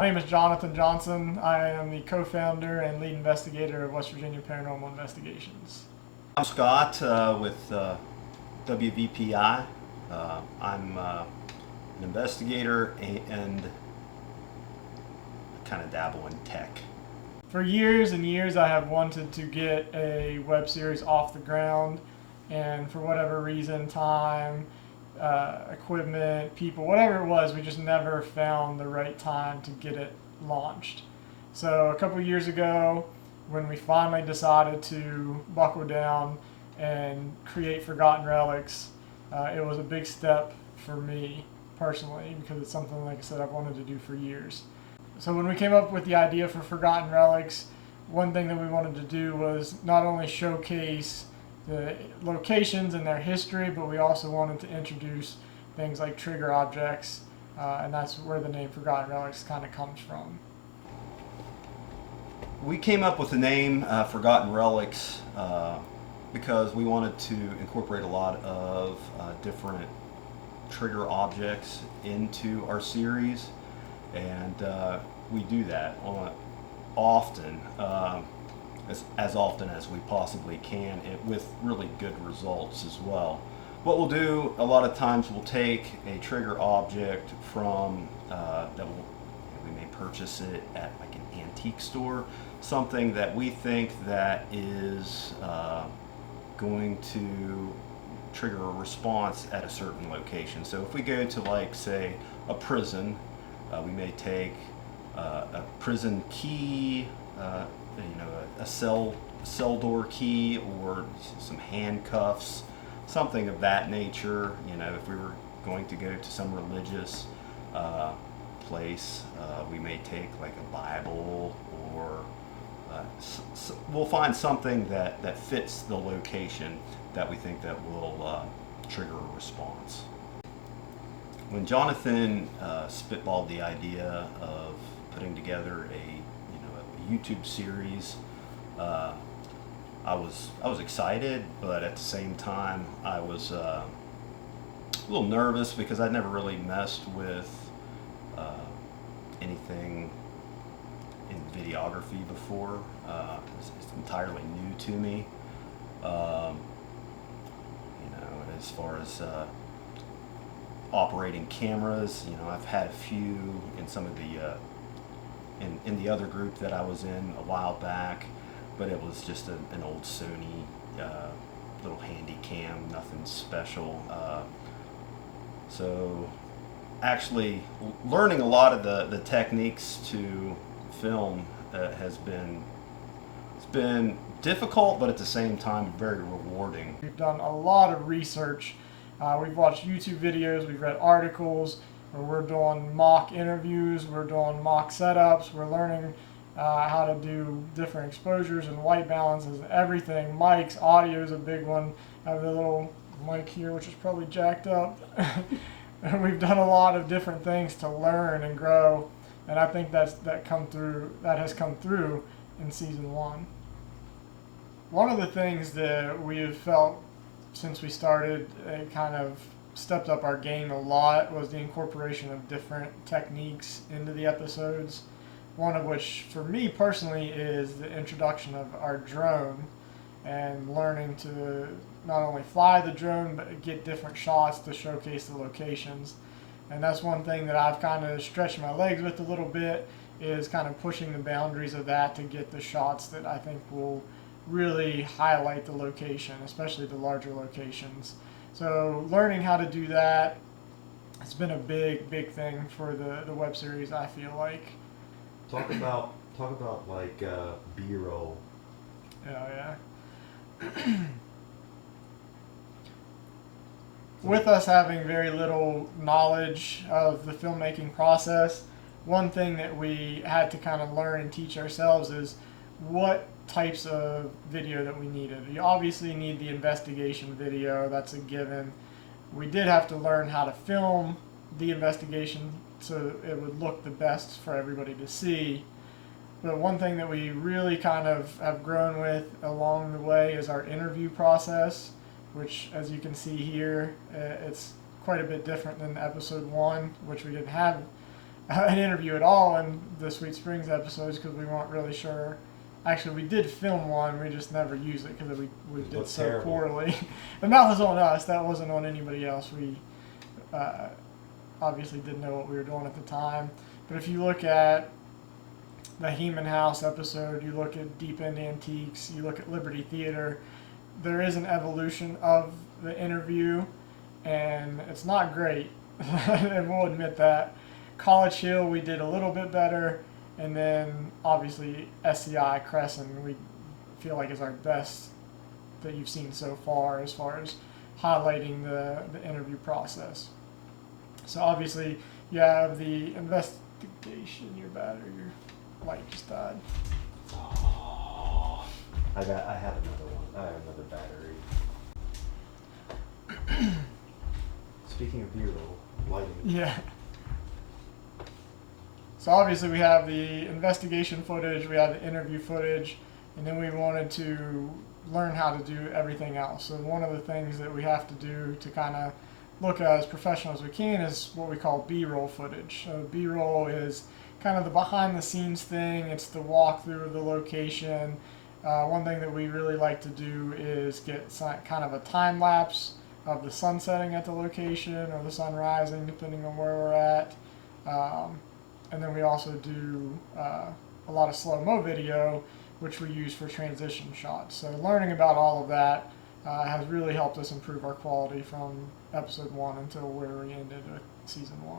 My name is Jonathan Johnson. I am the co-founder and lead investigator of West Virginia Paranormal Investigations. I'm Scott with WVPI. I'm an investigator and kind of dabble in tech. For years and years, I have wanted to get a web series off the ground, and for whatever reason, time, equipment, people, whatever it was, we just never found the right time to get it launched. So a couple years ago, when we finally decided to buckle down and create Forgotten Relics, it was a big step for me personally because it's something, like I said, I've wanted to do for years. So when we came up with the idea for Forgotten Relics, one thing that we wanted to do was not only showcase the locations and their history, but we also wanted to introduce things like trigger objects, and that's where the name Forgotten Relics kind of comes from. We came up with the name Forgotten Relics because we wanted to incorporate a lot of different trigger objects into our series, and we do that often, as often as we possibly can, with really good results as well. What we'll do a lot of times, we'll take a trigger object from we may purchase it at like an antique store, something that we think that is going to trigger a response at a certain location. So if we go to, like, say, a prison, we may take a prison key, a cell door key, or some handcuffs, something of that nature. If we were going to go to some religious place, we may take like a Bible, or we'll find something that fits the location that we think that will trigger a response. When Jonathan spitballed the idea of putting together a YouTube series, I was excited, but at the same time I was a little nervous because I'd never really messed with anything in videography before. It's entirely new to me. As far as operating cameras, I've had a few in some of the in the other group that I was in a while back, but it was just an old Sony little handy cam, nothing special. So actually learning a lot of the techniques to film has been difficult, but at the same time very rewarding. We've done a lot of research. We've watched YouTube videos, we've read articles, or we're doing mock interviews, we're doing mock setups, we're learning how to do different exposures and white balances, everything. Mics, audio is a big one. I have the little mic here, which is probably jacked up. We've done a lot of different things to learn and grow, and I think that has come through in season 1. One of the things that we have felt since we started, it kind of stepped up our game a lot, was the incorporation of different techniques into the episodes. One of which, for me personally, is the introduction of our drone and learning to not only fly the drone, but get different shots to showcase the locations. And that's one thing that I've kind of stretched my legs with a little bit, is kind of pushing the boundaries of that to get the shots that I think will really highlight the location, especially the larger locations. So learning how to do that has been a big thing for the web series, I feel like. Talk about like B-roll. Yeah. With us having very little knowledge of the filmmaking process, one thing that we had to kind of learn and teach ourselves is what types of video that we needed. You obviously need the investigation video, that's a given. We did have to learn how to film the investigation so it would look the best for everybody to see. But one thing that we really kind of have grown with along the way is our interview process, which, as you can see here, it's quite a bit different than episode 1, which we didn't have an interview at all in the Sweet Springs episodes because we weren't really sure. Actually, we did film one. We just never used it because we did so terrible. poorly. And that was on us. That wasn't on anybody else. We obviously didn't know what we were doing at the time. But if you look at the Haymond House episode, you look at Deep End Antiques, you look at Liberty Theater, there is an evolution of the interview, and it's not great. And we'll admit that. College Hill, we did a little bit better. And then obviously SCI Cresson, we feel like is our best that you've seen so far as highlighting the interview process. So obviously you have the investigation, your battery, your light just died. Oh, I have another one. I have another battery. Speaking of B-roll, lighting. Yeah. So obviously we have the investigation footage, we have the interview footage, and then we wanted to learn how to do everything else. So one of the things that we have to do to kind of look as professional as we can is what we call B-roll footage. So B-roll is kind of the behind the scenes thing. It's the walkthrough of the location. One thing that we really like to do is get kind of a time lapse of the sun setting at the location or the sun rising, depending on where we're at. And then we also do a lot of slow-mo video, which we use for transition shots. So learning about all of that has really helped us improve our quality from episode 1 until where we ended with season 1.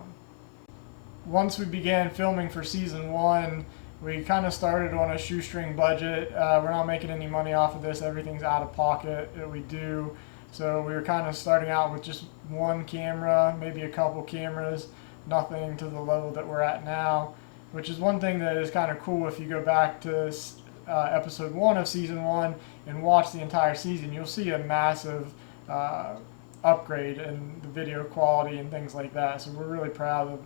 Once we began filming for season 1, we kind of started on a shoestring budget. We're not making any money off of this. Everything's out of pocket that we do. So we were kind of starting out with just one camera, maybe a couple cameras, nothing to the level that we're at now, which is one thing that is kind of cool. If you go back to episode 1 of season 1 and watch the entire season, you'll see a massive upgrade in the video quality and things like that. So we're really proud of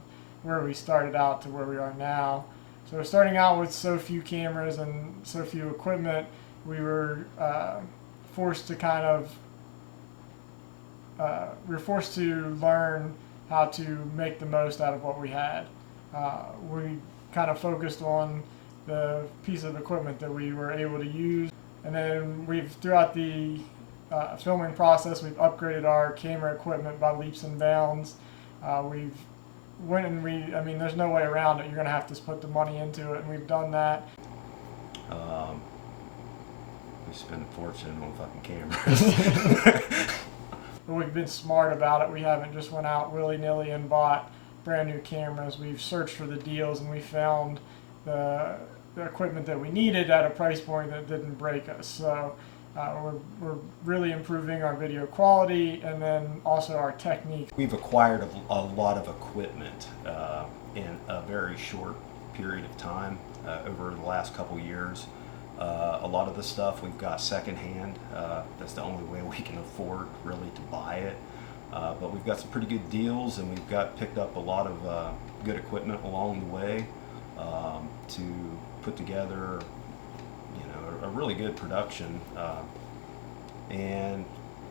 where we started out to where we are now. So starting out with so few cameras and so few equipment, we were forced to learn how to make the most out of what we had. We kind of focused on the piece of equipment that we were able to use, and then throughout the filming process, we've upgraded our camera equipment by leaps and bounds. There's no way around it. You're going to have to put the money into it, and we've done that. We spend a fortune on fucking cameras. But we've been smart about it. We haven't just went out willy-nilly and bought brand new cameras. We've searched for the deals, and we found the equipment that we needed at a price point that didn't break us. So we're really improving our video quality and then also our technique. We've acquired a lot of equipment in a very short period of time over the last couple years. A lot of the stuff we've got secondhand. That's the only way we can afford really to buy it. But we've got some pretty good deals, and we've picked up a lot of good equipment along the way to put together, a really good production. And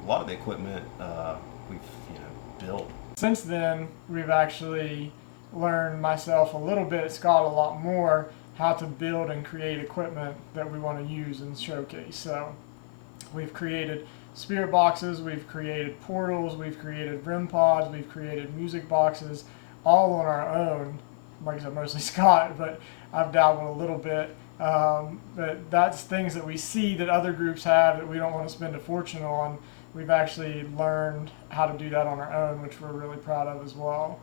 a lot of the equipment we've built. Since then, we've actually learned, myself a little bit, Scott a lot more, how to build and create equipment that we want to use and showcase. So we've created spirit boxes, we've created portals, we've created rim pods, we've created music boxes, all on our own. Like I said, mostly Scott, but I've dabbled a little bit. But that's things that we see that other groups have that we don't want to spend a fortune on. We've actually learned how to do that on our own, which we're really proud of as well.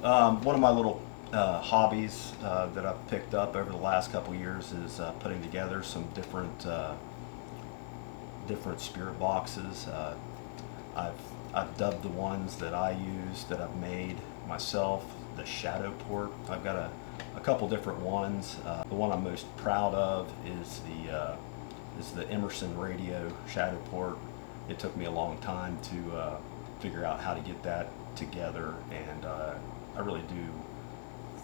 One of my little hobbies that I've picked up over the last couple years is putting together some different spirit boxes. I've dubbed the ones that I use, that I've made myself, the Shadow Port. I've got a couple different ones. The one I'm most proud of is the Emerson Radio Shadow Port. It took me a long time to figure out how to get that together, and I really do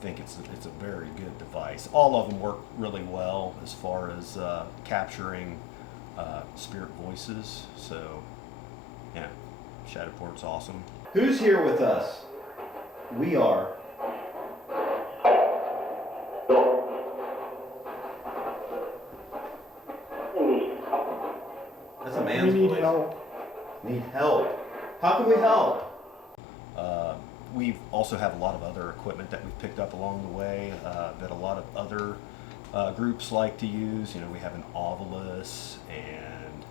think it's a very good device. All of them work really well as far as capturing spirit voices. So yeah, Shadowport's awesome. Who's here with us? We are. That's a man's We need voice. help. Need help. How can we help? We also have a lot of other equipment that we've picked up along the way that a lot of other groups like to use. You know, we have an Ovilus, and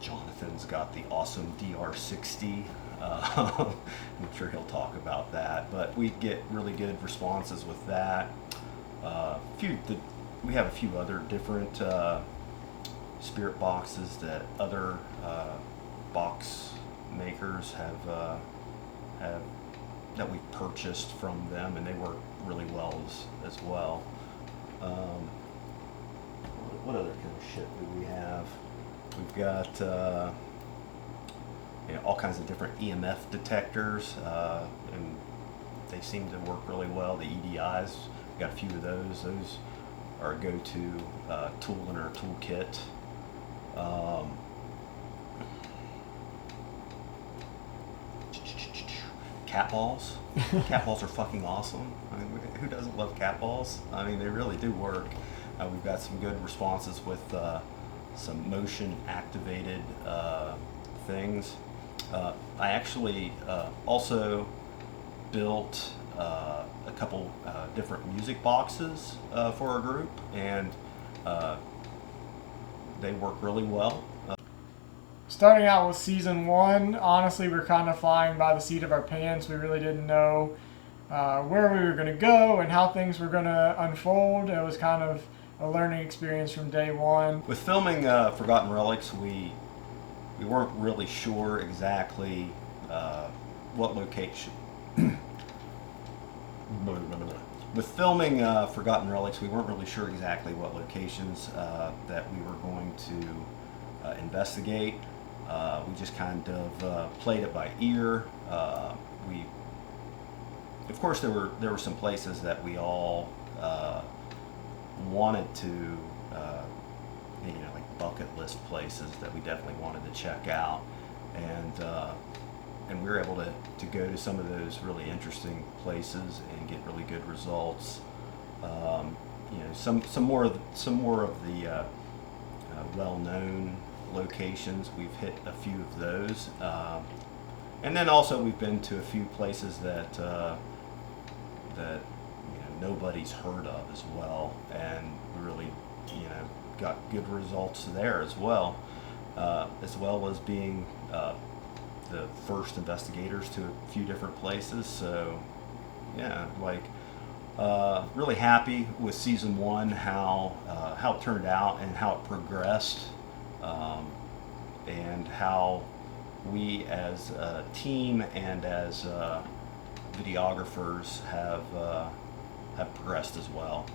Jonathan's got the awesome DR60. I'm sure he'll talk about that, but we get really good responses with that. We have a few other different spirit boxes that other box makers have that we've purchased from them, and they work really well as well. What other kind of shit do we have? We've got all kinds of different EMF detectors, and they seem to work really well. The EDIs, we've got a few of those. Those are a go-to tool in our toolkit. Cat balls. Cat balls are fucking awesome. I mean, who doesn't love cat balls? I mean, they really do work. We've got some good responses with some motion activated things. I actually also built a couple different music boxes for our group, and they work really well. Starting out with season 1, honestly, we're kind of flying by the seat of our pants. We really didn't know where we were going to go and how things were going to unfold. It was kind of a learning experience from day one. With filming Forgotten Relics, we weren't really sure exactly what location. With filming Forgotten Relics, we weren't really sure exactly what locations that we were going to investigate. We just kind of played it by ear. Of course, there were some places that we all wanted to, like bucket list places that we definitely wanted to check out, and we were able to go to some of those really interesting places and get really good results. Some more of the well-known locations. We've hit a few of those, and then also we've been to a few places that nobody's heard of as well, and we really got good results there as well as being the first investigators to a few different places. So yeah, really happy with season 1, how it turned out and how it progressed, and how we as a team and as videographers have progressed as well.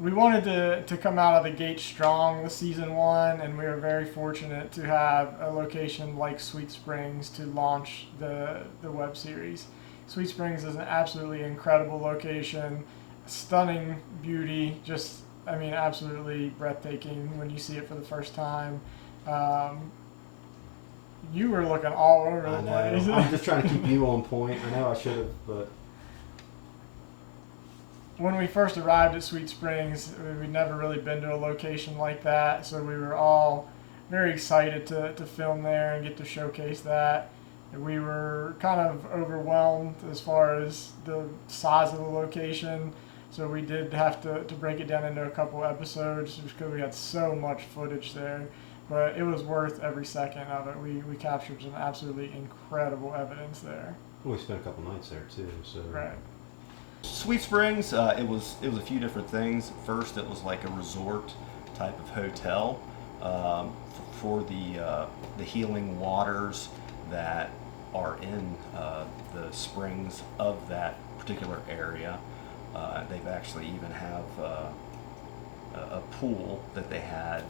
We wanted to come out of the gate strong with season 1, and we were very fortunate to have a location like Sweet Springs to launch the web series. Sweet Springs is an absolutely incredible location, stunning beauty, just, I mean, absolutely breathtaking when you see it for the first time. You were looking all over the place. I'm just trying to keep you on point. I know I should have, but when we first arrived at Sweet Springs, we'd never really been to a location like that, so we were all very excited to film there and get to showcase that. We were kind of overwhelmed as far as the size of the location, so we did have to break it down into a couple episodes just because we had so much footage there. But it was worth every second of it. We captured some absolutely incredible evidence there. we spent a couple nights there too. So Right. Sweet Springs, it was a few different things. First, it was like a resort type of hotel for the healing waters that are in the springs of that particular area. They've actually even have a pool that they had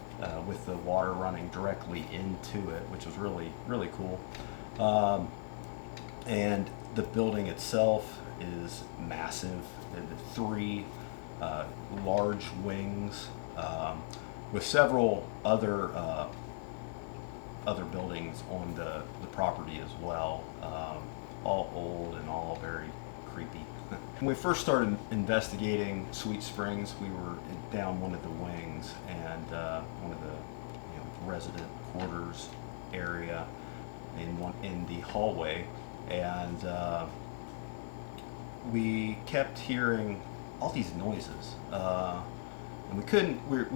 with the water running directly into it, which was really cool. And the building itself is massive. It had 3 large wings with several other buildings on the property as well, all old and all very creepy. When we first started investigating Sweet Springs, we were down one of the wings and one of the resident quarters area in the hallway, and we kept hearing all these noises, and we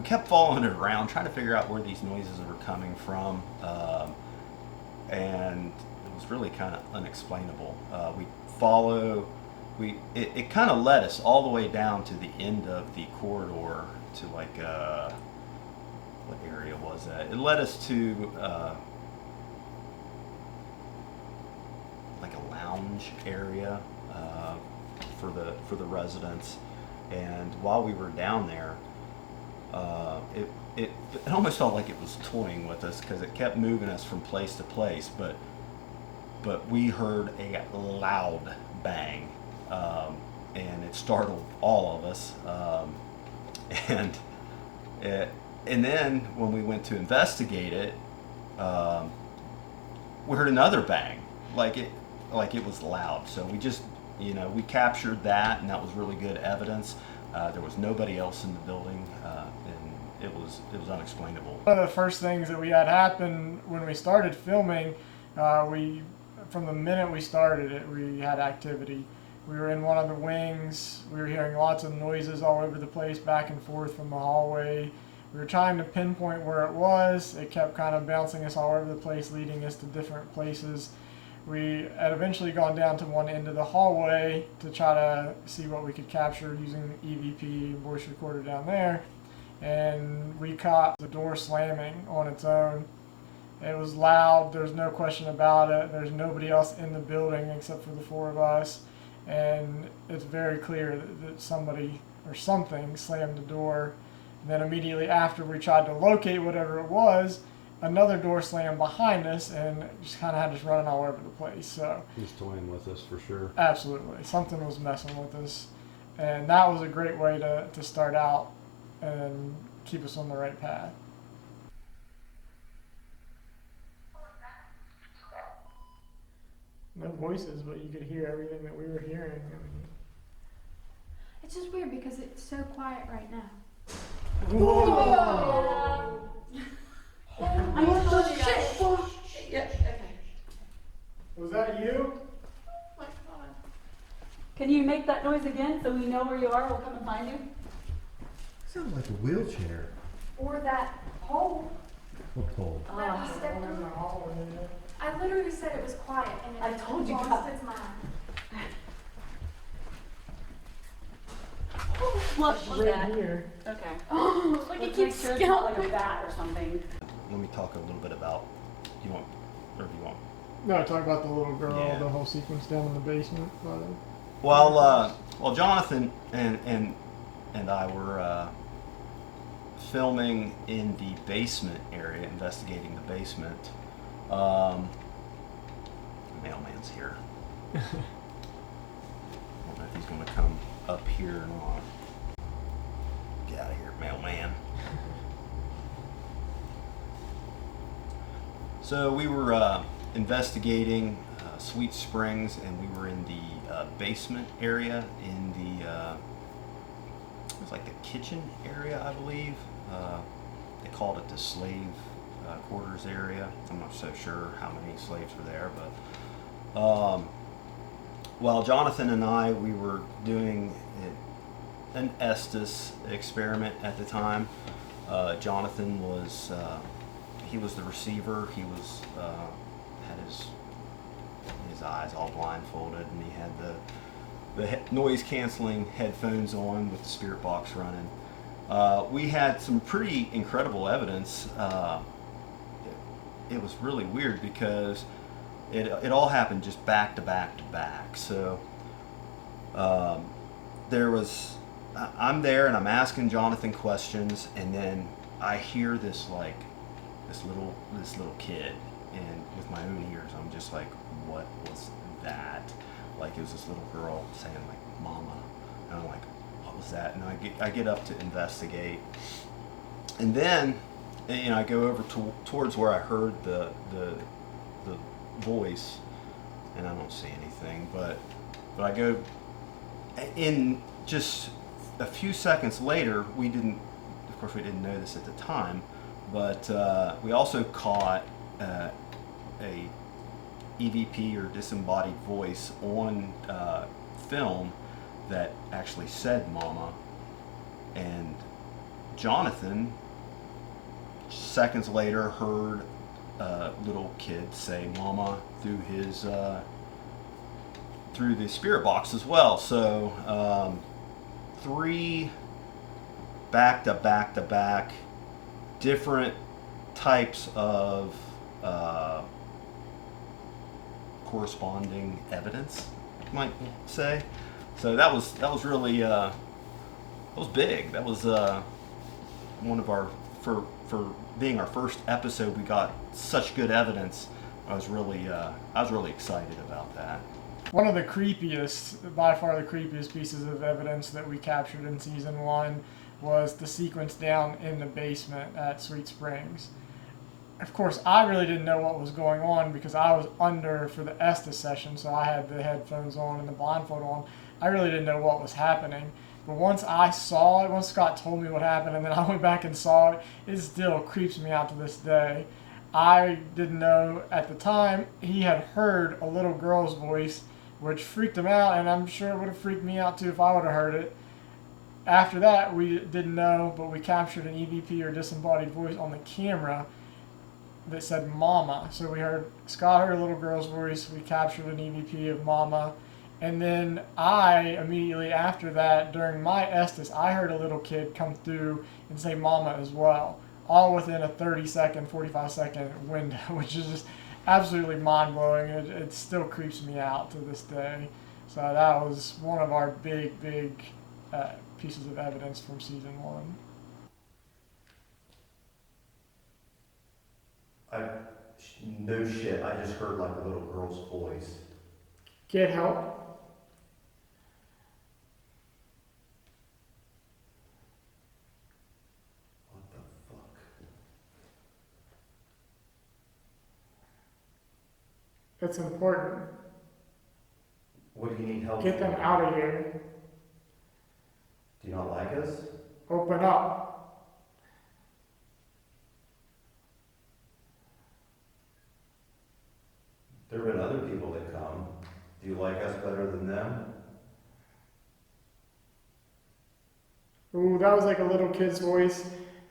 kept following it around, trying to figure out where these noises were coming from, and it was really kind of unexplainable. It kind of led us all the way down to the end of the corridor to like what area was that? It led us to like a lounge area for the residents, and while we were down there, it almost felt like it was toying with us because it kept moving us from place to place, but we heard a loud bang, and it startled all of us, and then when we went to investigate it, we heard another bang, like it was loud. So we just, we captured that, and that was really good evidence. There was nobody else in the building, and it was unexplainable. One of the first things that we had happen when we started filming, from the minute we started it, we had activity. We were in one of the wings. We were hearing lots of noises all over the place, back and forth from the hallway. We were trying to pinpoint where it was. It kept kind of bouncing us all over the place, leading us to different places. We had eventually gone down to one end of the hallway to try to see what we could capture using the EVP voice recorder down there. And we caught the door slamming on its own. It was loud, there's no question about it. There's nobody else in the building except for the four of us. And it's very clear that somebody or something slammed the door. And then immediately after we tried to locate whatever it was, another door slammed behind us and just kind of had us running all over the place. So He's toying with us for sure. absolutely, something was messing with us. And that was a great way to start out and keep us on the right path. No voices, but you could hear everything that we were hearing. It's just weird because it's so quiet right now. Whoa! I'm so shit. Yeah, okay. Was that you? My God. Can you make that noise again so we know where you are? We'll come and find you. Sounds like a wheelchair. Or that hole What pole? that we stepped In the through. hallway. I literally said it was quiet and I it told you lost that. its mind. Look, look Right at that. here. Okay. Oh, like it Let's keeps make sure it's not like a scouting. bat or something. Let me talk a little bit about. Do you want? No, talk about the little girl, Yeah. the whole sequence down in the basement. Well, Jonathan and I were filming in the basement area, investigating the basement. The mailman's here. I don't know if he's going to come up here or not. Get out of here, mailman. So we were investigating Sweet Springs, and we were in the basement area in the it was like the kitchen area, I believe. They called it the slave quarters area. I'm not so sure how many slaves were there, but while Jonathan and I, we were doing an Estes experiment at the time. Jonathan was he was the receiver. He was had his eyes all blindfolded, and he had the noise canceling headphones on with the spirit box running. We had some pretty incredible evidence. It was really weird because it all happened just back to back to back. So there was I'm there and I'm asking Jonathan questions, and then I hear this little kid, and with my own ears I'm just like, what was that? Like, it was this little girl saying like mama, and I'm like, what was that? And I get up to investigate, and then I go over towards where I heard the voice, and I don't see anything, but I go in just a few seconds later, we didn't know this at the time, but we also caught a EVP or disembodied voice on film that actually said "Mama," and Jonathan seconds later heard a little kid say "Mama" through the spirit box as well. So 3 back different types of corresponding evidence, you might say. So that was really that was big. That was one of our for being our first episode. We got such good evidence. I was really excited about that. One of the creepiest, by far the creepiest pieces of evidence that we captured in season 1 was the sequence down in the basement at Sweet Springs. Of course, I really didn't know what was going on because I was under for the Estes session, so I had the headphones on and the blindfold on. I really didn't know what was happening. But once I saw it, once Scott told me what happened, and then I went back and saw it, it still creeps me out to this day. I didn't know at the time he had heard a little girl's voice, which freaked him out, and I'm sure it would have freaked me out too if I would have heard it. After that, we didn't know, but we captured an EVP or disembodied voice on the camera that said "Mama." So Scott heard a little girl's voice, we captured an EVP of "Mama," and then I, immediately after that, during my Estes, I heard a little kid come through and say "Mama" as well, all within a 30-second, 45-second window, which is just absolutely mind-blowing. It still creeps me out to this day. So that was one of our big pieces of evidence from season 1. No shit, I just heard like a little girl's voice. Get help? What the fuck? It's important. What do you need help Get them with? out of here. Do you not like us? Open up. There have been other people that come. Do you like us better than them? Ooh, that was like a little kid's voice,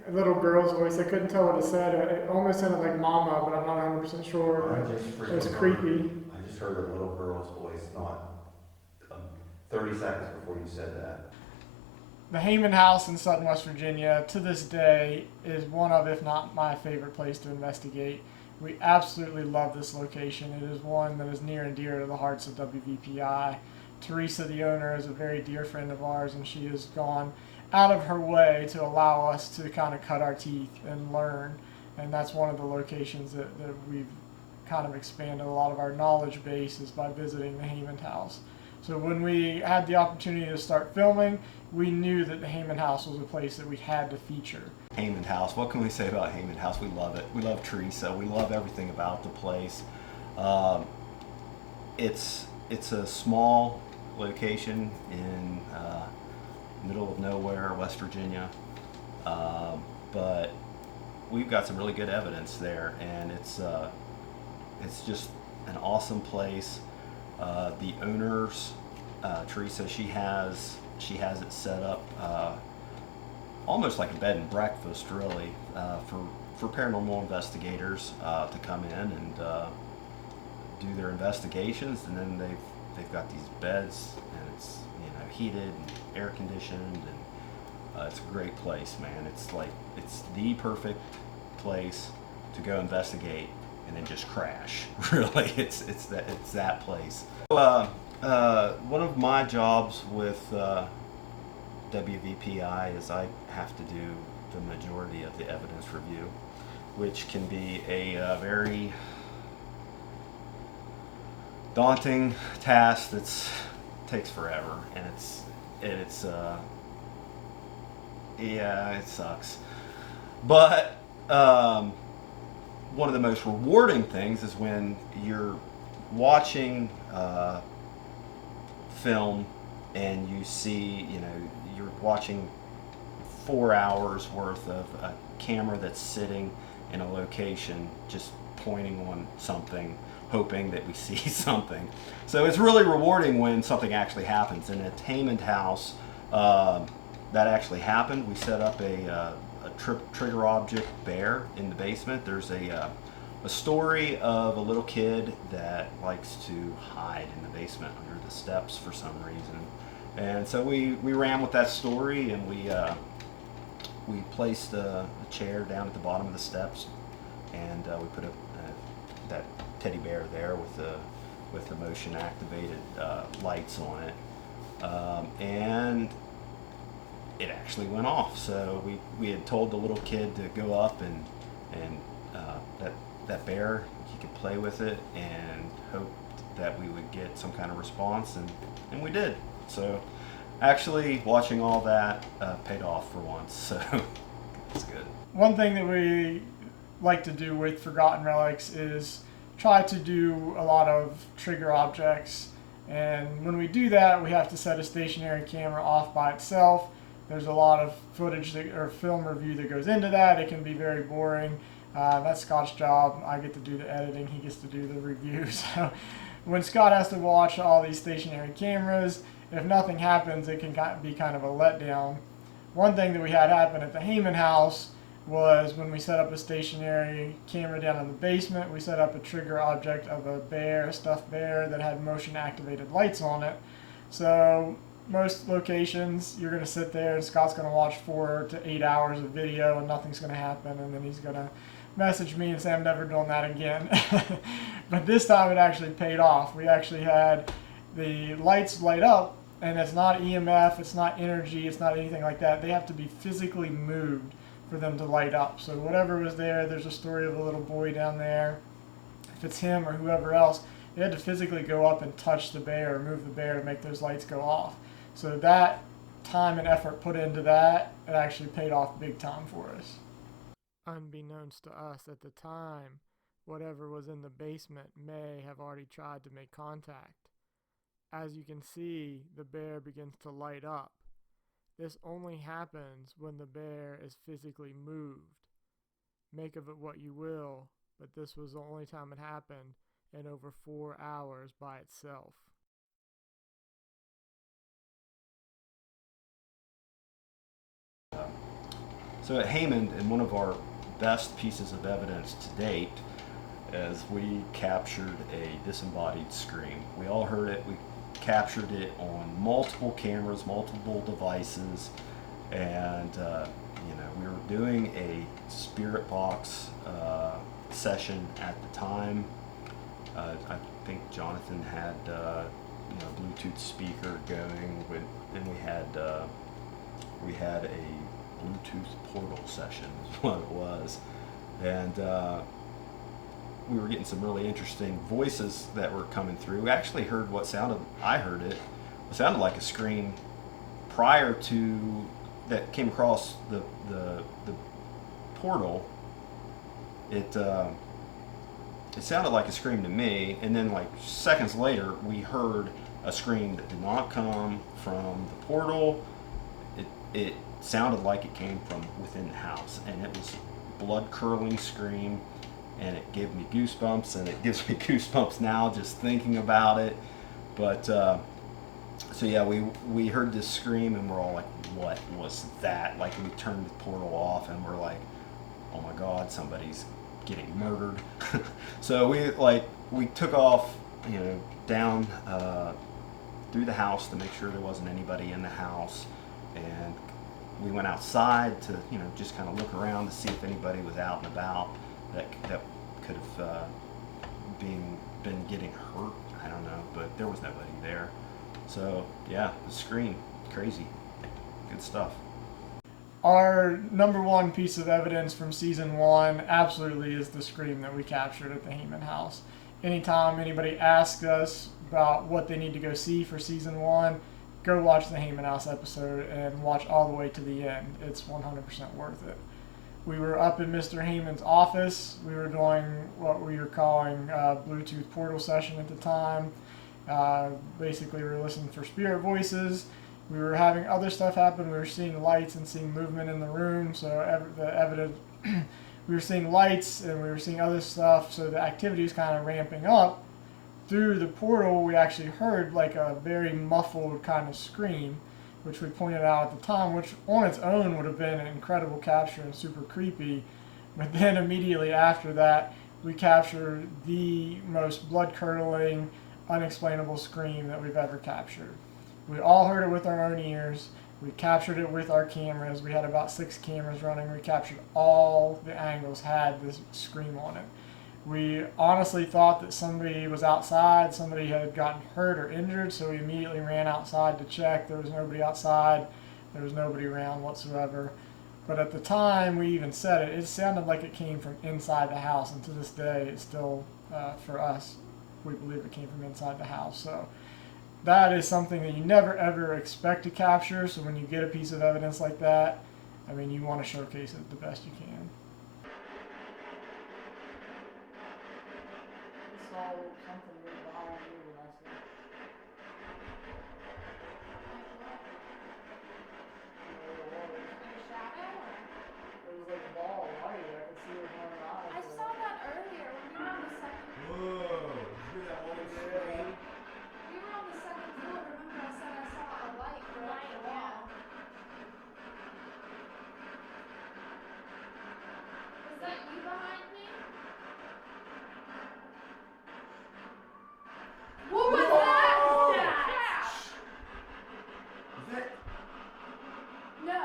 a little girl's voice. I couldn't tell what it said. It almost sounded like "Mama," but I'm not 100% sure. I just It was freaking creepy. I just heard a little girl's voice, not 30 seconds before you said that. The Haymond house in Sutton, West Virginia, to this day, is one of, if not my favorite place to investigate. We absolutely love this location. It is one that is near and dear to the hearts of WVPI. Teresa, the owner, is a very dear friend of ours, and she has gone out of her way to allow us to kind of cut our teeth and learn. And that's one of the locations that we've kind of expanded a lot of our knowledge base is by visiting the Haymond house. So when we had the opportunity to start filming, we knew that the Haymond house was a place that we had to feature. Haymond House. What can we say about Haymond House? We love it. We love Teresa. We love everything about the place. It's a small location in middle of nowhere, West Virginia, but we've got some really good evidence there, and it's just an awesome place. The owners, Teresa, she has it set up almost like a bed and breakfast, really, for paranormal investigators to come in and do their investigations, and then they've got these beds, and it's heated and air conditioned, and it's a great place, man. It's the perfect place to go investigate and then just crash. Really, it's that place. So, one of my jobs with WVPI is I have to do the majority of the evidence review, which can be a very daunting task that takes forever, and it sucks. But one of the most rewarding things is when you're watching film and you see, you're watching 4 hours worth of a camera that's sitting in a location just pointing on something, hoping that we see something. So it's really rewarding when something actually happens. And at Haymond House, that actually happened. We set up a trigger object bear in the basement. There's a story of a little kid that likes to hide in the basement under the steps for some reason. And so we ran with that story, and we placed a chair down at the bottom of the steps, and we put that teddy bear there with the motion activated lights on it, and it actually went off. So we had told the little kid to go up and that bear, he could play with it, and hoped that we would get some kind of response, and we did. So actually watching all that paid off for once, so it's good. One thing that we like to do with Forgotten Relics is try to do a lot of trigger objects, and when we do that, we have to set a stationary camera off by itself. There's a lot of footage or film review that goes into that. It can be very boring. That's Scott's job. I get to do the editing. He gets to do the review. So when Scott has to watch all these stationary cameras, if nothing happens, it can be kind of a letdown. One thing that we had happen at the Haymond house was when we set up a stationary camera down in the basement, we set up a trigger object of a stuffed bear that had motion activated lights on it. So most locations, you're going to sit there and Scott's going to watch 4 to 8 hours of video and nothing's going to happen, and then he's going to message me and say, I'm never doing that again. But this time it actually paid off. We actually had the lights light up, and it's not EMF, it's not energy, it's not anything like that. They have to be physically moved for them to light up. So whatever was there, there's a story of a little boy down there. If it's him or whoever else, they had to physically go up and touch the bear or move the bear to make those lights go off. So that time and effort put into that, it actually paid off big time for us. Unbeknownst to us at the time, whatever was in the basement may have already tried to make contact. As you can see, the bear begins to light up. This only happens when the bear is physically moved. Make of it what you will, but this was the only time it happened in over 4 hours by itself. So at Haymond, in one of our best pieces of evidence to date, as we captured a disembodied scream. We all heard it. We captured it on multiple cameras, multiple devices, and we were doing a spirit box session at the time. I think Jonathan had Bluetooth speaker going, and we had a Bluetooth portal session is what it was, and we were getting some really interesting voices that were coming through. We actually heard what sounded like a scream prior to that came across the portal. It sounded like a scream to me, and then like seconds later we heard a scream that did not come from the portal. It sounded like it came from within the house, and it was a blood-curdling scream, and it gave me goosebumps, and it gives me goosebumps now just thinking about it. But so yeah, we heard this scream, and we're all like, what was that? Like, we turned the portal off, and we're like, oh my god, somebody's getting murdered. So we took off, down through the house to make sure there wasn't anybody in the house, and we went outside to just kind of look around to see if anybody was out and about that could have been getting hurt. I don't know, but there was nobody there. So yeah, the scream, crazy, good stuff. Our number one piece of evidence from season 1 absolutely is the scream that we captured at the Haymond house. Anytime anybody asks us about what they need to go see for season 1, go watch the Haymond house episode and watch all the way to the end. It's 100% worth it. We were up in Mr. Haymond's office. We were doing what we were calling a Bluetooth portal session at the time. Basically, we were listening for spirit voices. We were having other stuff happen. We were seeing lights and seeing movement in the room. So the evidence, we were seeing lights and we were seeing other stuff. So the activity was kind of ramping up. Through the portal, we actually heard like a very muffled kind of scream, which we pointed out at the time, which on its own would have been an incredible capture and super creepy. But then immediately after that, we captured the most blood-curdling, unexplainable scream that we've ever captured. We all heard it with our own ears. We captured it with our cameras. We had about 6 cameras running. We captured all the angles had this scream on it. We honestly thought that somebody was outside, somebody had gotten hurt or injured, so we immediately ran outside to check. There was nobody outside. There was nobody around whatsoever. But at the time we even said it, it sounded like it came from inside the house, and to this day it's still, for us, we believe it came from inside the house. So that is something that you never ever expect to capture. So when you get a piece of evidence like that, I mean, you want to showcase it the best you can. I saw something behind you when I said, it was like a ball of light. I could see it with my own eyes. I saw that earlier when we were on the second. Whoa, did you hear that one scream? We were on the second floor. Remember, I said I saw a light go up the wall. Was that you behind me? What was that? Is that? No.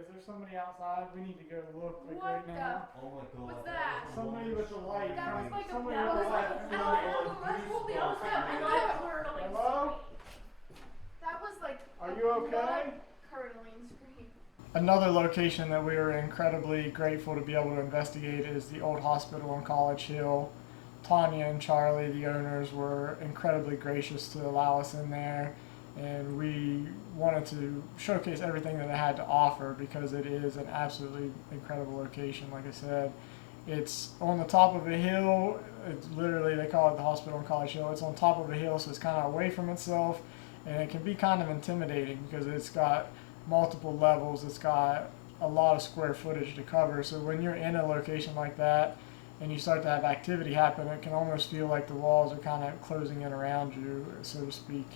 Is there somebody outside? We need to go look like What right now. Oh my god. What's that? Somebody with a light. That was like a Somebody that with was a like light. a Hello? That was like Are a you okay? blood-curdling scream. Another location that we were incredibly grateful to be able to investigate is the old hospital on College Hill. Tanya and Charlie, the owners, were incredibly gracious to allow us in there, and we wanted to showcase everything that it had to offer because it is an absolutely incredible location. Like I said, it's on the top of a hill. It's literally, they call it the hospital on College Hill. It's on top of a hill, so it's kind of away from itself, and it can be kind of intimidating because it's got multiple levels. It's got a lot of square footage to cover. So when you're in a location like that and you start to have activity happen, it can almost feel like the walls are kind of closing in around you, so to speak.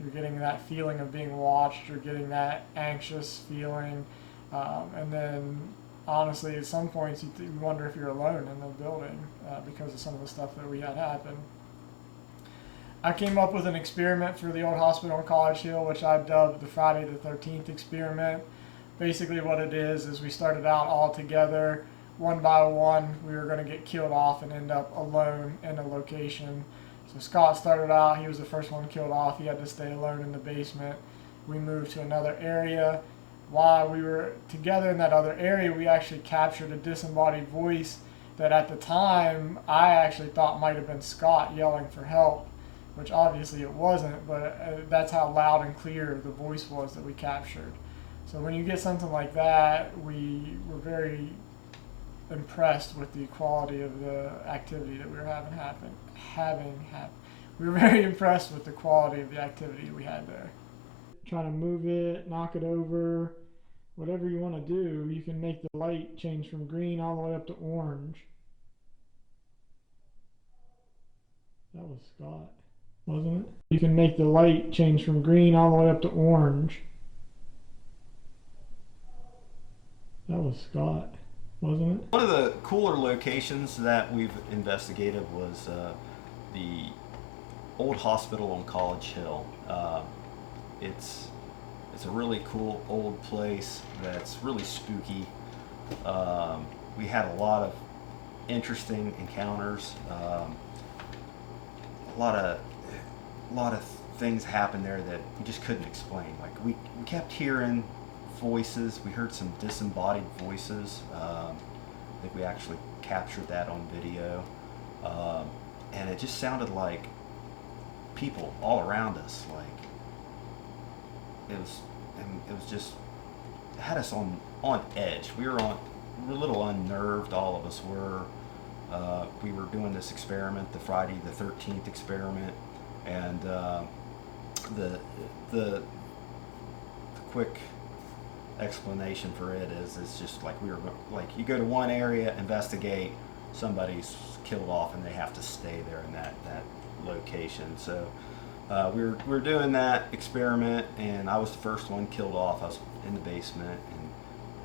You're getting that feeling of being watched. You're getting that anxious feeling. And then, honestly, at some points, you wonder if you're alone in the building because of some of the stuff that we had happen. I came up with an experiment for the old hospital on College Hill, which I've dubbed the Friday the 13th experiment. Basically what it is we started out all together. One by one, we were going to get killed off and end up alone in a location. So Scott started out, he was the first one killed off. He had to stay alone in the basement. We moved to another area. While we were together in that other area, we actually captured a disembodied voice that at the time I actually thought might have been Scott yelling for help, which obviously it wasn't, but that's how loud and clear the voice was that we captured. So when you get something like that, we were very impressed with the quality of the activity that we were having happen. We were very impressed with the quality of the activity we had there. Trying to move it, knock it over, whatever you want to do. You can make the light change from green all the way up to orange. That was Scott, wasn't it? You can make the light change from green all the way up to orange. That was Scott, wasn't it? One of the cooler locations that we've investigated was the old hospital on College Hill. It's a really cool old place that's really spooky. We had a lot of interesting encounters. A lot of things happened there that we just couldn't explain. Like we kept hearing voices. We heard some disembodied voices. I think we actually captured that on video, and it just sounded like people all around us. Like it was just, it had us on edge. We were a little unnerved. All of us were. We were doing this experiment, the Friday the 13th experiment, and the quick explanation for it is it's just like you go to one area, investigate, somebody's killed off, and they have to stay there in that location. So we were doing that experiment, and I was the first one killed off. I was in the basement,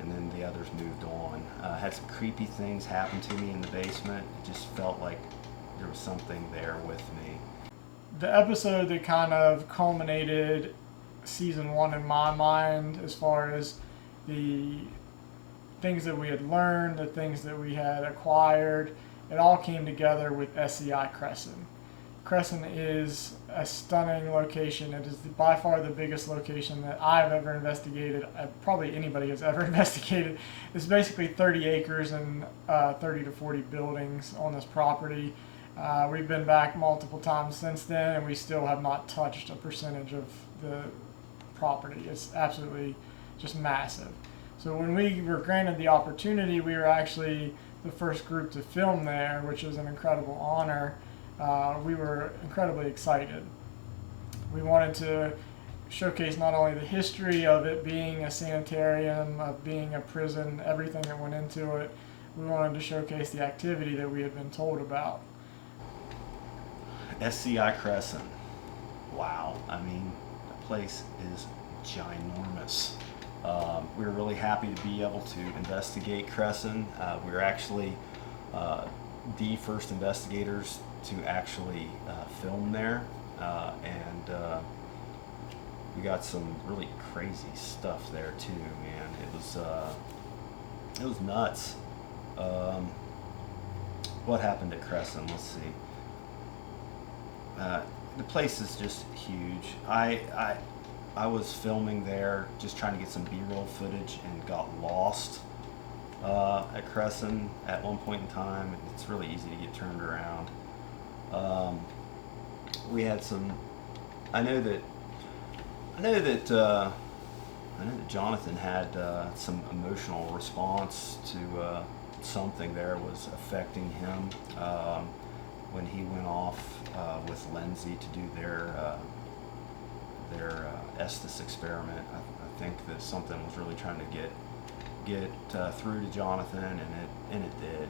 and then the others moved on. Had some creepy things happen to me in the basement. It just felt like there was something there with me. The episode that kind of culminated season 1 in my mind, as far as the things that we had learned, the things that we had acquired, it all came together with SCI Cresson. Cresson is a stunning location. It is by far the biggest location that I've ever investigated, probably anybody has ever investigated. It's basically 30 acres and 30 to 40 buildings on this property. We've been back multiple times since then, and we still have not touched a percentage of the property. It's absolutely just massive. So when we were granted the opportunity, we were actually the first group to film there, which was an incredible honor. We were incredibly excited. We wanted to showcase not only the history of it being a sanitarium, of being a prison, everything that went into it. We wanted to showcase the activity that we had been told about. SCI Cresson. Wow. I mean, the place is ginormous. We were really happy to be able to investigate Cresson. We were actually the first investigators to actually film there, and we got some really crazy stuff there too, man. It was nuts. What happened at Cresson? Let's see. The place is just huge. I was filming there, just trying to get some B-roll footage, and got lost at Cresson at one point in time. It's really easy to get turned around. We had some. I know that Jonathan had some emotional response to something there was affecting him when he went off with Lindsay to do their Estes experiment. I think that something was really trying to get through to Jonathan, and it did.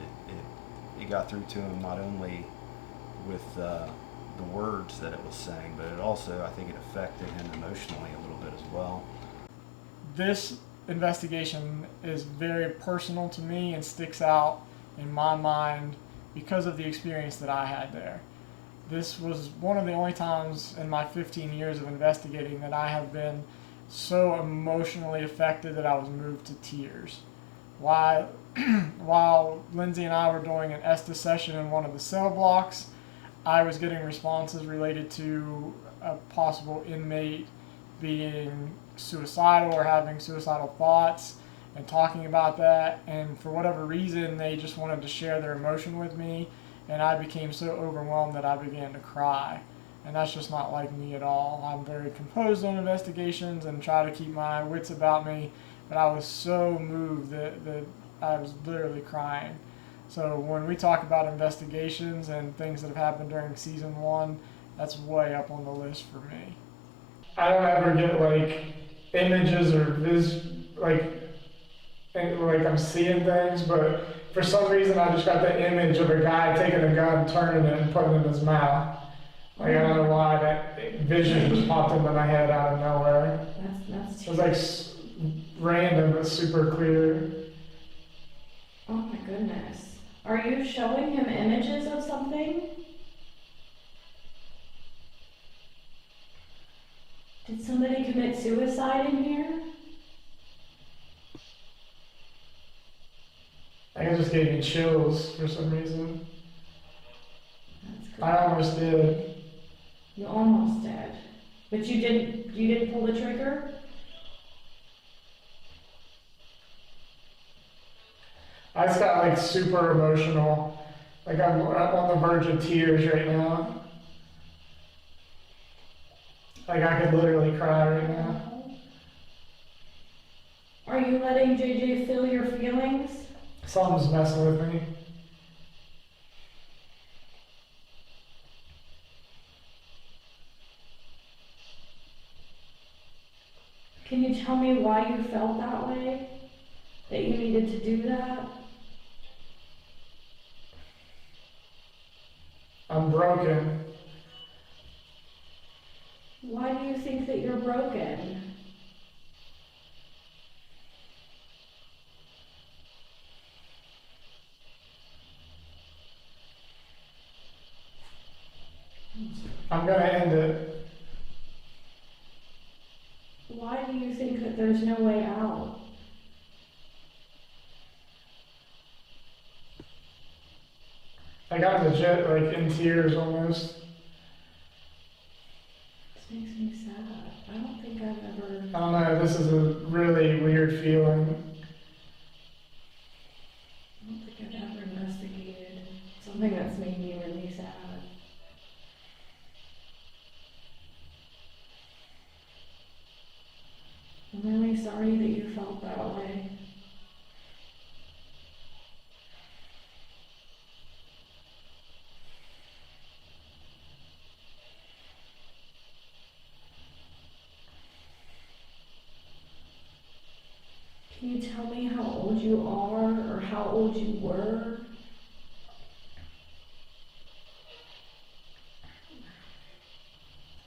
It got through to him not only with the words that it was saying, but it also, I think, it affected him emotionally a little bit as well. This investigation is very personal to me and sticks out in my mind because of the experience that I had there. This was one of the only times in my 15 years of investigating that I have been so emotionally affected that I was moved to tears. While Lindsay and I were doing an Estes session in one of the cell blocks, I was getting responses related to a possible inmate being suicidal or having suicidal thoughts and talking about that, and for whatever reason they just wanted to share their emotion with me, and I became so overwhelmed that I began to cry. And that's just not like me at all. I'm very composed on investigations and try to keep my wits about me, but I was so moved that I was literally crying. So when we talk about investigations and things that have happened during season 1, that's way up on the list for me. I don't ever get like images or like I'm seeing things, but for some reason I just got the image of a guy taking a gun, turning it, and putting it in his mouth. Like, I don't know why that vision just popped into my head out of nowhere. That's It was like random but super clear. Oh my goodness. Are you showing him images of something? Did somebody commit suicide in here? I think it just gave me chills for some reason. That's good. I almost did. You almost did. But you didn't pull the trigger? I just got like super emotional. Like I'm on the verge of tears right now. Like I could literally cry right now. Are you letting JJ feel your feelings? Something's messing with me. Can you tell me why you felt that way? That you needed to do that? I'm broken. Why do you think that you're broken? I'm gonna end it. Why do you think that there's no way out? I got legit, like, in tears almost. This makes me sad. I don't think I've ever... I don't know, this is a really weird feeling. I don't think I've ever investigated something that's made me really sad. I'm really sorry that you felt that way. Can you tell me how old you are or how old you were?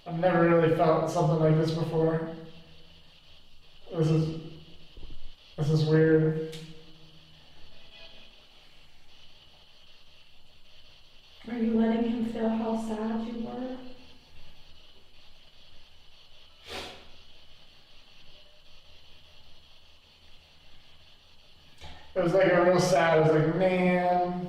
I've never really felt something like this before. This is weird. Are you letting him feel how sad you were? It was like a real sad, it was like, man.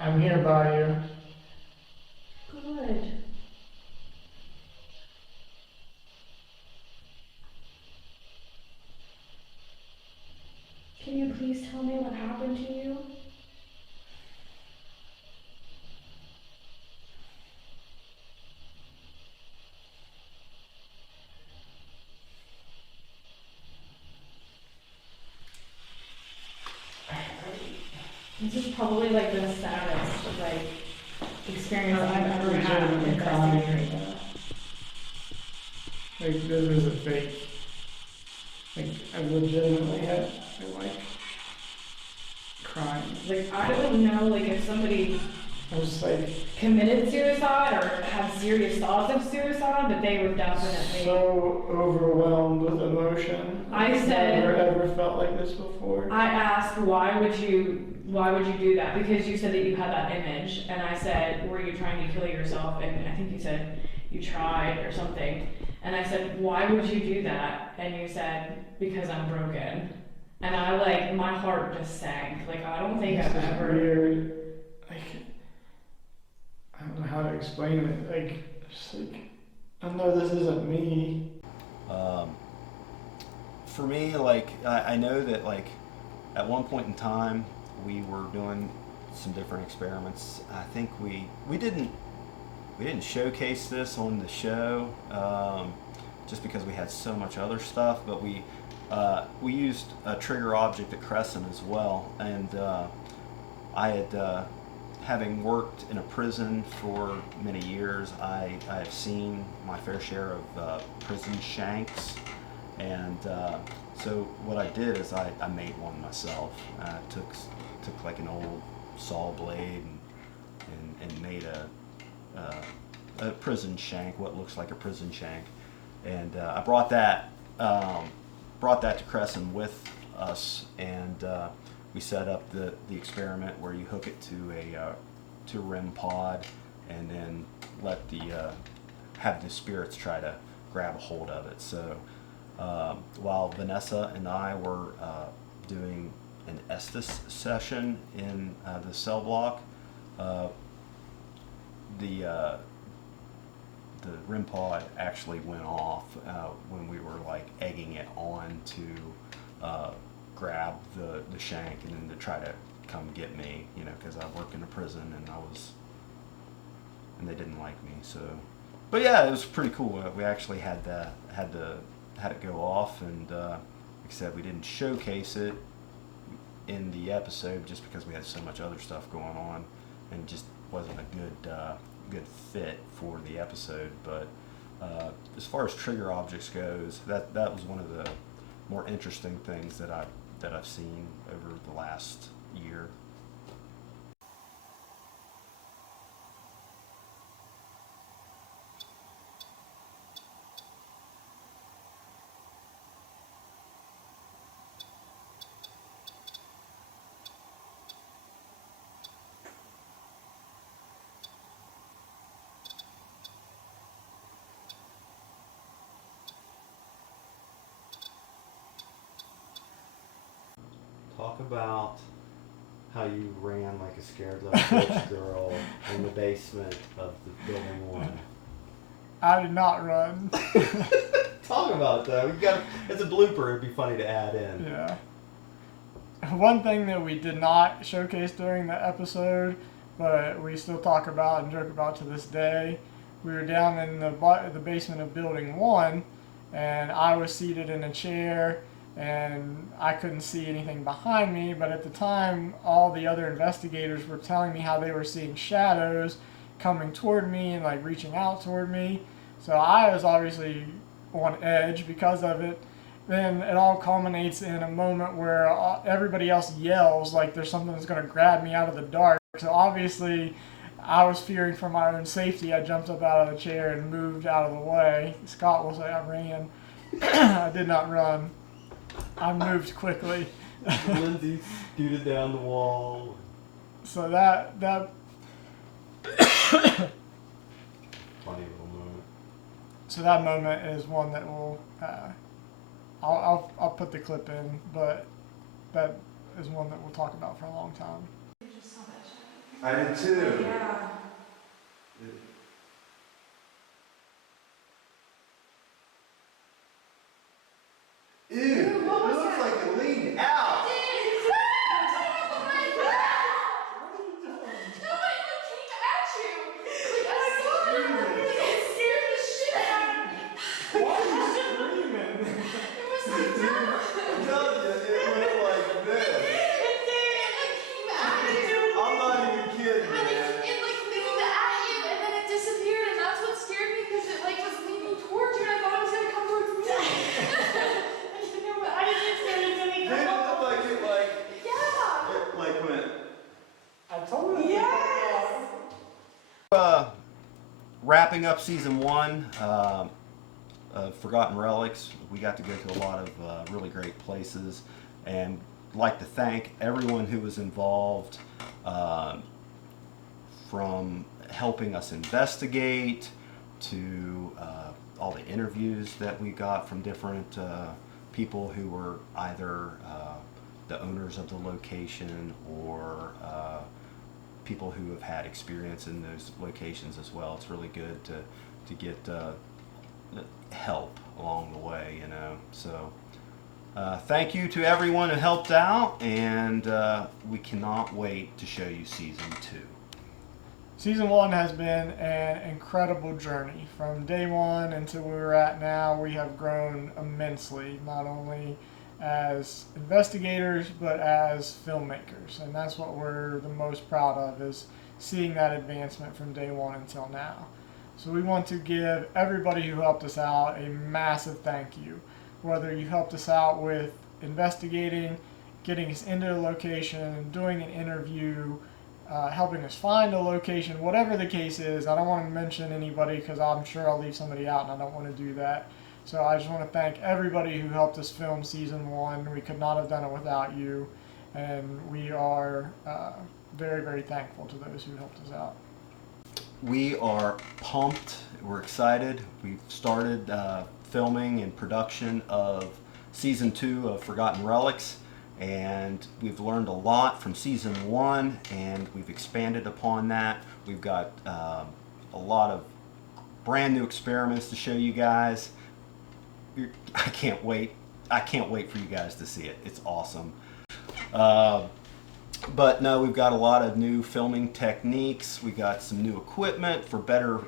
I'm here by you. Good. Can you please tell me what happened to you? This is probably like the saddest experience I've ever had with investigating this. Like, this is a fake. Like, I legitimately had, crying. I don't know if somebody I was like, committed suicide or had serious thoughts of suicide, but they were definitely... so overwhelmed with emotion. I said... I've never ever felt like this before. I asked, why would you do that? Because you said that you had that image, and I said, were you trying to kill yourself? And I think you said you tried or something. And I said, why would you do that? And you said, because I'm broken. And I my heart just sank. I don't think I've ever... Weird. I don't know how to explain it. I know this isn't me. For me, I know that at one point in time we were doing some different experiments. I think we didn't showcase this on the show just because we had so much other stuff, but we used a trigger object at Cresson as well, and I had having worked in a prison for many years, I have seen my fair share of prison shanks, and so what I did is I made one myself. I took an old saw blade and made a prison shank, what looks like a prison shank, and I brought that to Cresson with us, and we set up the experiment where you hook it to a REM pod and then let have the spirits try to grab a hold of it. So while Vanessa and I were doing an Estes session in the cell block, the REM pod actually went off when we were egging it on to grab the shank and then to try to come get me, because I work in a prison and they didn't like me. So But yeah, it was pretty cool. We actually had it go off, and like I said, we didn't showcase it in the episode just because we had so much other stuff going on, and just wasn't a good fit for the episode. But as far as trigger objects goes, that was one of the more interesting things that I've seen over the last year. Talk about how you ran like a scared little bitch girl in the basement of the building 1. I did not run. Talk about it though. It's a blooper. It'd be funny to add in. Yeah. One thing that we did not showcase during the episode, but we still talk about and joke about to this day, we were down in the basement of building 1, and I was seated in a chair, and I couldn't see anything behind me, but at the time all the other investigators were telling me how they were seeing shadows coming toward me and like reaching out toward me. So I was obviously on edge because of it. Then it all culminates in a moment where everybody else yells like there's something that's going to grab me out of the dark. So obviously I was fearing for my own safety. I jumped up out of the chair and moved out of the way. Scott will say I ran. I did not run. I moved quickly. Lindsay scooted down the wall. So that Funny little moment. So that moment is one that will I'll put the clip in, but that is one that we'll talk about for a long time. I did too. Yeah. Ew, it what was looks that? like it leaned out. Why are you screaming? I'm telling you, it went like this. I'm not even kidding, man. Didn't it look like it went. I told you. Wrapping up season 1 of Forgotten Relics, we got to go to a lot of really great places, and like to thank everyone who was involved, from helping us investigate to all the interviews that we got from different people who were either the owners of the location or people who have had experience in those locations as well. It's really good to get help along the way, you know. So thank you to everyone who helped out, and we cannot wait to show you season 2. Season 1 has been an incredible journey. From day 1 until where we're at now, we have grown immensely, not only as investigators, but as filmmakers. And that's what we're the most proud of, is seeing that advancement from day 1 until now. So we want to give everybody who helped us out a massive thank you. Whether you helped us out with investigating, getting us into a location, doing an interview, helping us find a location, whatever the case is. I don't want to mention anybody because I'm sure I'll leave somebody out, and I don't want to do that. So I just want to thank everybody who helped us film season 1. We could not have done it without you, and we are very, very thankful to those who helped us out. We are pumped. We're excited. We've started filming and production of season 2 of Forgotten Relics, and we've learned a lot from season 1, and we've expanded upon that. We've got a lot of brand new experiments to show you guys. I can't wait. I can't wait for you guys to see it. It's awesome. But no, we've got a lot of new filming techniques. We got some new equipment for better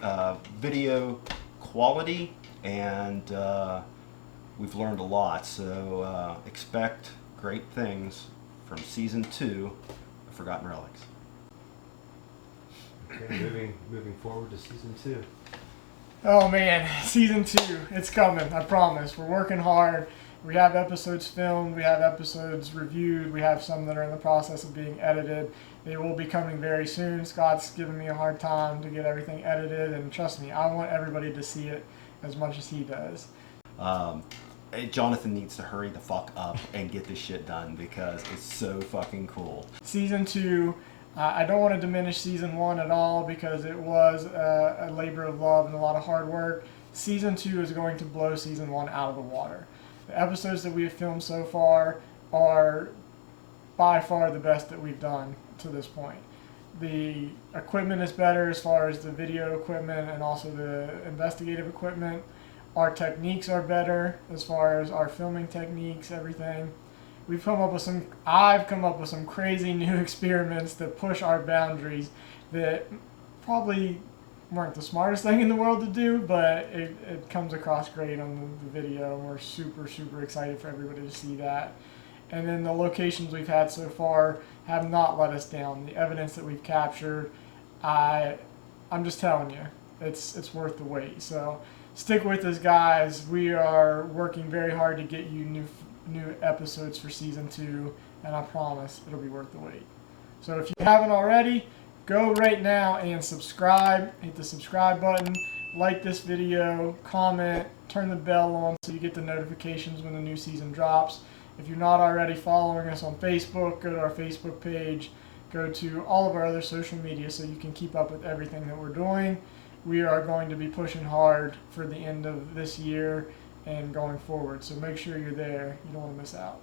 video quality, and we've learned a lot. So expect great things from season 2 of Forgotten Relics. Okay, moving forward to season 2. Oh man, season 2, it's coming, I promise. We're working hard. We have episodes filmed, we have episodes reviewed, we have some that are in the process of being edited. They will be coming very soon. Scott's giving me a hard time to get everything edited, and trust me, I want everybody to see it as much as he does. Jonathan needs to hurry the fuck up and get this shit done because it's so fucking cool. Season 2, I don't want to diminish season 1 at all because it was a labor of love and a lot of hard work. Season 2 is going to blow season 1 out of the water. The episodes that we have filmed so far are by far the best that we've done to this point. The equipment is better as far as the video equipment and also the investigative equipment. Our techniques are better as far as our filming techniques, everything. I've come up with some crazy new experiments that push our boundaries that probably weren't the smartest thing in the world to do, but it comes across great on the video, and we're super, super excited for everybody to see that. And then the locations we've had so far have not let us down. The evidence that we've captured, I'm just telling you, it's worth the wait. So stick with us, guys. We are working very hard to get you new episodes for season 2, and I promise it'll be worth the wait. So if you haven't already, go right now and subscribe. Hit the subscribe button, like this video, comment, turn the bell on so you get the notifications when the new season drops. If you're not already following us on Facebook, go to our Facebook page, go to all of our other social media so you can keep up with everything that we're doing. We are going to be pushing hard for the end of this year and going forward, so make sure you're there. You don't want to miss out.